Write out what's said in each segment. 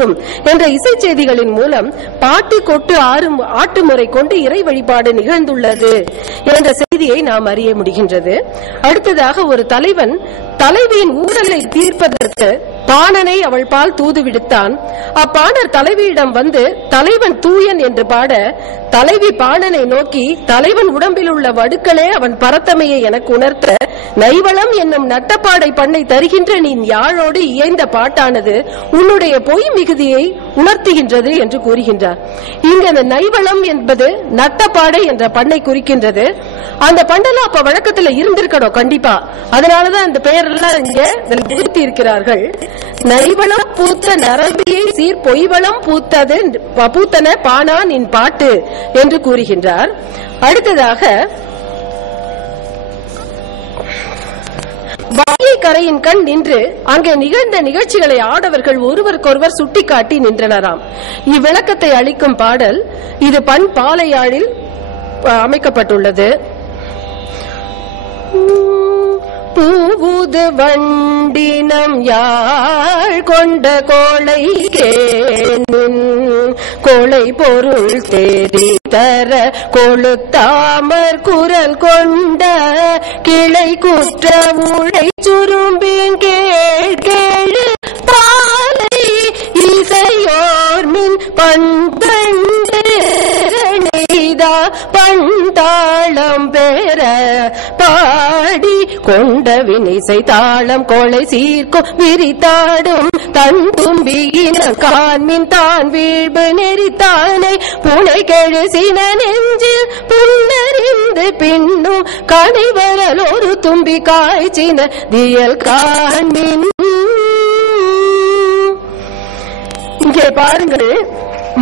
போற்றும் என்ற இசை செய்திகளின் மூலம் பாட்டி கொட்டு ஆட்டு முறை கொண்டு இறை வழிபாடு நிகழ்ந்துள்ளது என்ற செய்தியை நாம் அறிய முடிகின்றது. அடுத்ததாக ஒரு தலைவன் தலைவியின் ஊழலை தீர்ப்பதற்கு பாணனை அவள் பால் தூது விடுத்தான். அப்பாணர் தலைவியிடம் வந்து தலைவன் தூயன் என்று பாட, தலைவி பாணனை நோக்கி, தலைவன் உடம்பில் உள்ள வடுக்களே அவன் பரத்தமையை எனக்கு உணர்த்த நைவளம் என்னும் நட்டப்பாடை பண்ணை தருகின்ற நீ யாழோடு இயைந்த பாட்டானது உன்னுடைய பொய் மிகுதியை உணர்த்துகின்றது என்று கூறுகின்றார். இங்க அந்த நைவளம் என்பது நட்டப்பாடை என்ற பண்ணை குறிக்கின்றது. அந்த பண்டெல்லாம் அப்ப வழக்கத்துல இருந்திருக்கணும் கண்டிப்பா. அதனாலதான் அந்த பெயரெல்லாம் இங்க புகுத்தி இருக்கிறார்கள். நைவளம் பூத்த நரம்பியை சீர் பொய்வளம் பூத்தன பானா நின் பாட்டு என்று கூறுகின்றார். அடுத்ததாக வாயை கரையின் கண் நின்று அங்கே நிகழ்ந்த நிகழ்ச்சிகளை ஆடவர்கள் ஒருவருக்கொருவர் சுட்டிக்காட்டி நின்றனராம். இவ்விளக்கத்தை அளிக்கும் பாடல் இது பண் பாலையாழில் அமைக்கப்பட்டுள்ளது. பூவுது வண்டினம் யாழ் கொண்ட கோளை கேனின் கோளை பொருள் தேடி தர கொளுத்தாமற் குரல் கொண்ட கிளை குற்ற உழை சுரும்பின் கேழு பாலை இசையோர் மின் பண்தண்டு நெய்தா பண்தாளம் பெற பாடி கொண்ட வினிசை தாளம் கொலை சீர்க்கும் விரித்தாடும் தன் தும்பியின கான்மின் தான் வீழ்பு நெறித்தானை புனை கெழுசின நெஞ்சில் புன்னறிந்து பின்னும் கனிவரல் ஒரு தும்பி காய்ச்சின தியல் காண்மின். இங்கே பாருங்கள்,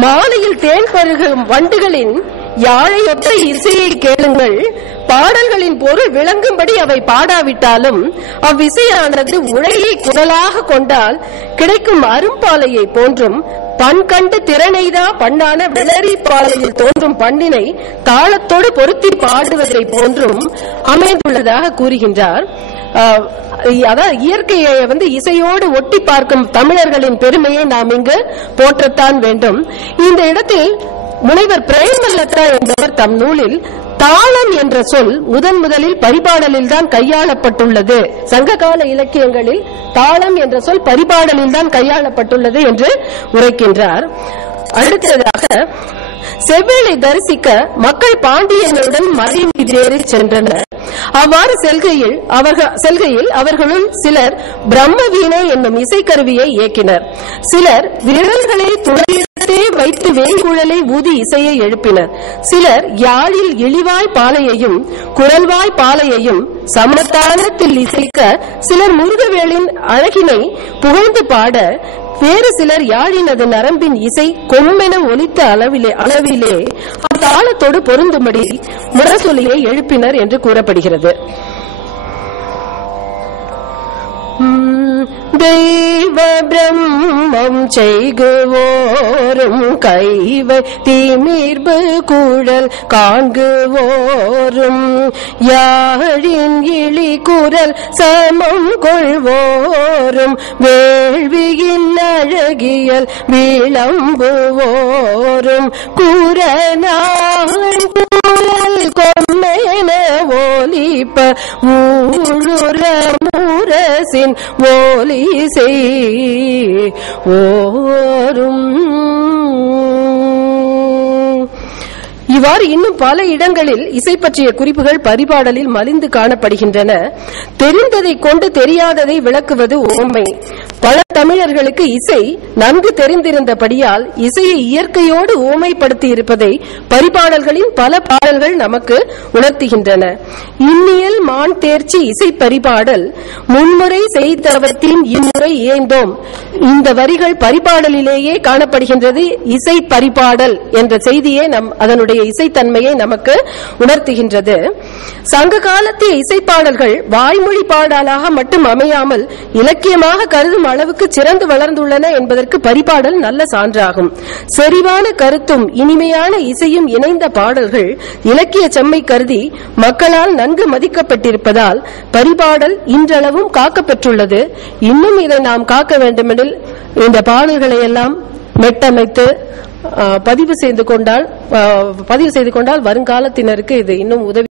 மாலையில் தேன் பருகும் வண்டுகளின் யாழையொத்த இசையை கேளுங்கள். பாடல்களின் பொருள் விளங்கும்படி அவை பாடாவிட்டாலும் அவ்விசையானது உழையை குரலாக கொண்டால் கிடைக்கும் அரும்பாலையை போன்றும் பண் கண்டு திறனைதா பண்ணான விளரி பாலையில் தோன்றும் பண்ணினை தாளத்தோடு பொருத்தி பாடுவதை போன்றும் அமைந்துள்ளதாக கூறுகின்றார். அதாவது இயற்கையை இசையோடு ஒட்டி பார்க்கும் தமிழர்களின் பெருமையை நாம் இங்கு போற்றத்தான் வேண்டும். இந்த இடத்தில் முனைவர் பிரேமலதா என்பவர் தம் நூலில் தாளம் என்ற சொல் முதலில் பரிபாடலில் தான் கையாளப்பட்டுள்ளது. சங்ககால இலக்கியங்களில் தாளம் என்ற சொல் பரிபாடலில் தான் கையாளப்பட்டுள்ளது என்று உரைக்கின்றார். அடுத்ததாக செவ்வேளை தரிசிக்க மக்கள் பாண்டியர்களுடன் மலை மீதேறி சென்றனர். அவ்வாறு செல்கையில் அவர்களுள் சிலர் பிரம்ம வீணை என்னும் இசைக்கருவியை இயக்கினர். சிலர் விரல்களை துணையிடத்தே வைத்து வேங்குழலை ஊதி இசையை எழுப்பினர். சிலர் யாழில் இழிவாய் பாலையையும் குரல்வாய் பாலையையும் சமத்தானத்தில் இசைக்க, சிலர் முருகவேளின் அழகினை புகழ்ந்து பாட, வேறு சிலர் யாழினது நரம்பின் இசை கொம்மென ஒலித்த அளவிலே அத்தாளத்தோடு பொருந்தும்படி முரசொலியை எழுப்பினர் என்று கூறப்படுகிறது. தெய்வ பிரம்மம் செய்குவோரும் கைவை தீமீர்பு கூழல் காண்குவோரும் யாழின் இழி குரல் சமம் கொள்வோரும் வேள்வியின் அழகியல் விளம்புவோரும் கூறனான் குரல் கொம்மென ஒலிப்ப ஊழுற முரசின் ஒலி ஓரும். இவ்வாறு இன்னும் பல இடங்களில் இசை பற்றிய குறிப்புகள் பரிபாடலில் மலிந்து காணப்படுகின்றன. தெரிந்ததை கொண்டு தெரியாததை விளக்குவது உண்மை. பல தமிழர்களுக்கு இசை நன்கு தெரிந்திருந்தபடியால் இசையை இயற்கையோடு ஊமைப்படுத்தி இருப்பதை பரிபாடல்களின் பல பாடல்கள் நமக்கு உணர்த்துகின்றன. இன்னியல் மான் தேர்ச்சி இசை பரிபாடல் முன்முறை செய்தவத்தின் இம்முறை இயந்தோம். இந்த வரிகள் பரிபாடலிலேயே காணப்படுகின்றது. இசை பரிபாடல் என்ற செய்தியே அதனுடைய இசைத்தன்மையை நமக்கு உணர்த்துகின்றது. சங்க காலத்திய இசைப்பாடல்கள் வாய்மொழி பாடலாக மட்டும் அமையாமல் இலக்கியமாக கருதும் அளவுக்கு சிறந்து வளர்ந்துள்ளன என்பதற்கு பரிபாடல் நல்ல சான்றாகும். செறிவான கருத்தும் இனிமையான இசையும் இணைந்த பாடல்கள் இலக்கிய செம்மை கருதி மக்களால் நன்கு மதிக்கப்பட்டிருப்பதால் பரிபாடல் இன்றளவும் காக்கப்பெற்றுள்ளது. இன்னும் இதை நாம் காக்க வேண்டுமெனில் இந்த பாடல்களை எல்லாம் மெட்டமைத்து பதிவு செய்து கொண்டால் வருங்காலத்தினருக்கு இது இன்னும் உதவி